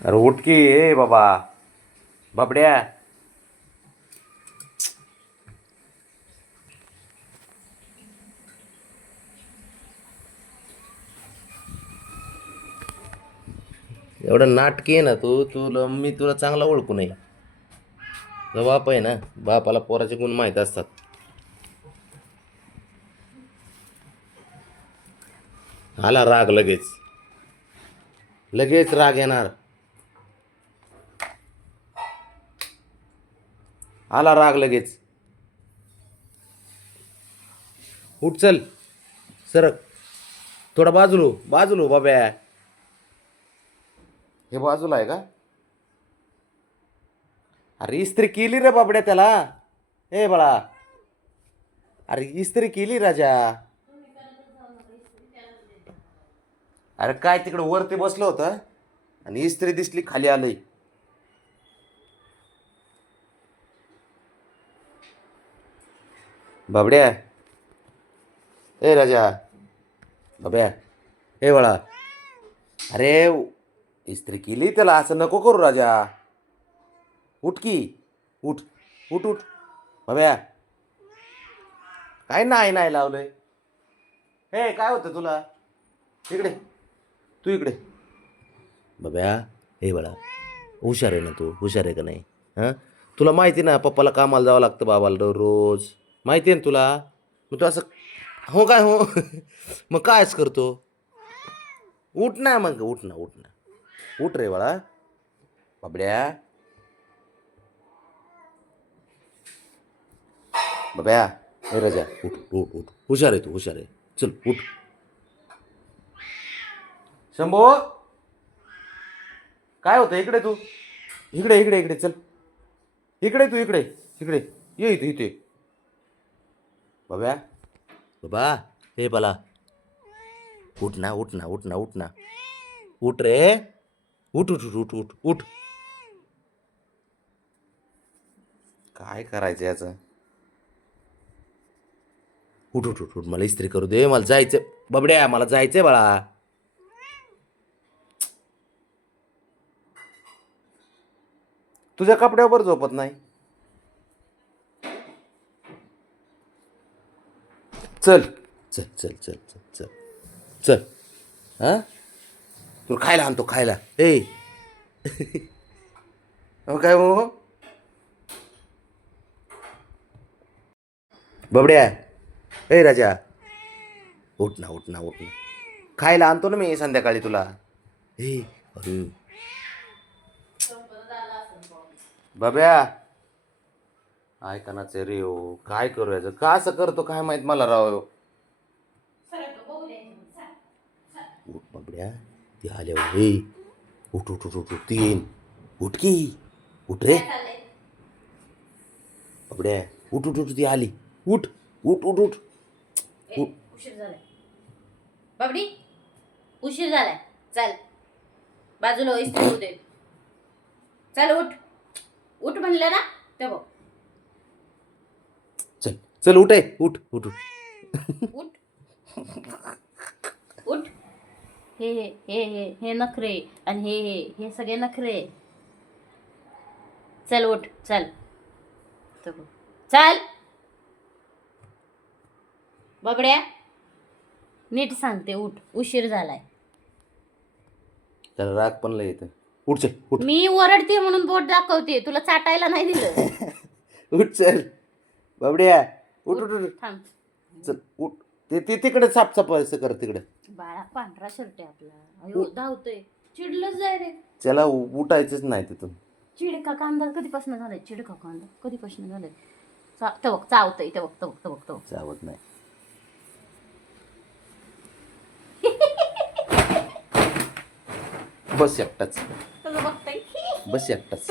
अरे उठकी ए बाबा बाबड्या. एवढं नाटकी आहे ना तू तुला मी तुला चांगला ओळखू नये. तुझा बाप आहे ना बापाला पोराचे गुण माहीत असतात. आला राग लगेच. लगेच राग येणार. आला राग लगेच. उठ चल. सरक. थोडा बाजूलो हो. बाजूलो हो बाब्या. हे बाजूला आहे का? अरे इस्त्री केली रे बाबड्या त्याला. ए बाळा. अरे इस्त्री केली राजा. अरे काय तिकडं वरती बसलं होतं? आणि इस्त्री दिसली खाली आलंय. बाबड्या. ए राजा. बाब्या ए वळा अरे इस्त्री केली त्याला असं नको करू राजा. उठ की. उठ. उठ उठ. बाब्या काय नाही नाही लावलंय. हे काय होतं तुला? इकडे. तू इकडे. बाब्या हे बाळा. हुशार आहे ना तू? हुशार आहे का नाही? हां? तुला माहिती ना पप्पाला कामाला जावं लागतं बाबाला रोज माहिती आहे ना तुला? मग तू असं हो काय हो? मग कायच करतो? उठ ना मग उठ ना उठ ना. उठ रे बाळा. बाबड्या. बाब्या ए रजा उठ उठ उठ. हुशार आहे तू हुशार आहे. चल उठ. शंभो. काय होतं? इकडे तू. इकडे इकडे इकडे. चल. इकडे तू इकडे. इकडे. ये इथे इथे. बाब्या? बाबा हे बाला. उठ ना उठ ना उठ ना उठ ना. उठ रे. उठ उठ उठ उठ उठ उठ. काय करायचं याचं? उठ उठ उठ उठ. मला इस्त्री करू दे मला जायचं. बाबड्या मला जायचंय बाळा. तुझ्या कपड्यावर झोपत नाही. चल. चल चल चल चल चल. चल. हां? तुला खायला आणतो खायला. ए. हो काय हो बबड्या. ए राजा. उठ ना उठ ना उठ ना. खायला आणतो ना मी संध्याकाळी तुला. ए अरे. ऐकनाचे रे हो काय करू याचं? का असं करतो? काय माहीत मला राव. उठ बाबड्या ती आल्यावर हे उठ उठ उठ उठ उठ, ती येईन. उठ की. उठ रे. बाबड्या उठ उठ उठ ती आली. उठ उठ उठ उठ. ए, उशीर झालाय. बाबडी उशीर झालाय. चल. बाजूला इस्त्री होऊ दे चल उठ. उठ म्हणलं ना ते बघ. चल उठ आहे उठ उठ उठ. उठ. हे हे हे हे हे नखरे आणि हे हे हे सगळे नखरे. चल उठ चल. चल. बबड्या नीट सांगते उठ. उशीर झालाय. त्याला राग पण लय येतं उठ चल उठ. मी ओरडते म्हणून बोट दाखवते. तुला चाटायला नाही दिलं. उठ चल. बाबड्या. उठ उठ उठ थांब. चल उठ. ते ते तिकडे असं कर तिकडे. बाळा पांढरा शर्ट आहे आपला. अयो धावतोय. चिडलंच जाय रे. त्याला उ- उठायचंच नाही तिथून. चिडका कांदा कधीपासून झालाय? चिडका कांदा कधीपासून झालाय? चा ते बघ चावतंय ते बघ ते बघ ते बघ ते बघ चावत नाही. बस एकटाच. त्याचं बघताय? बस एकटाच.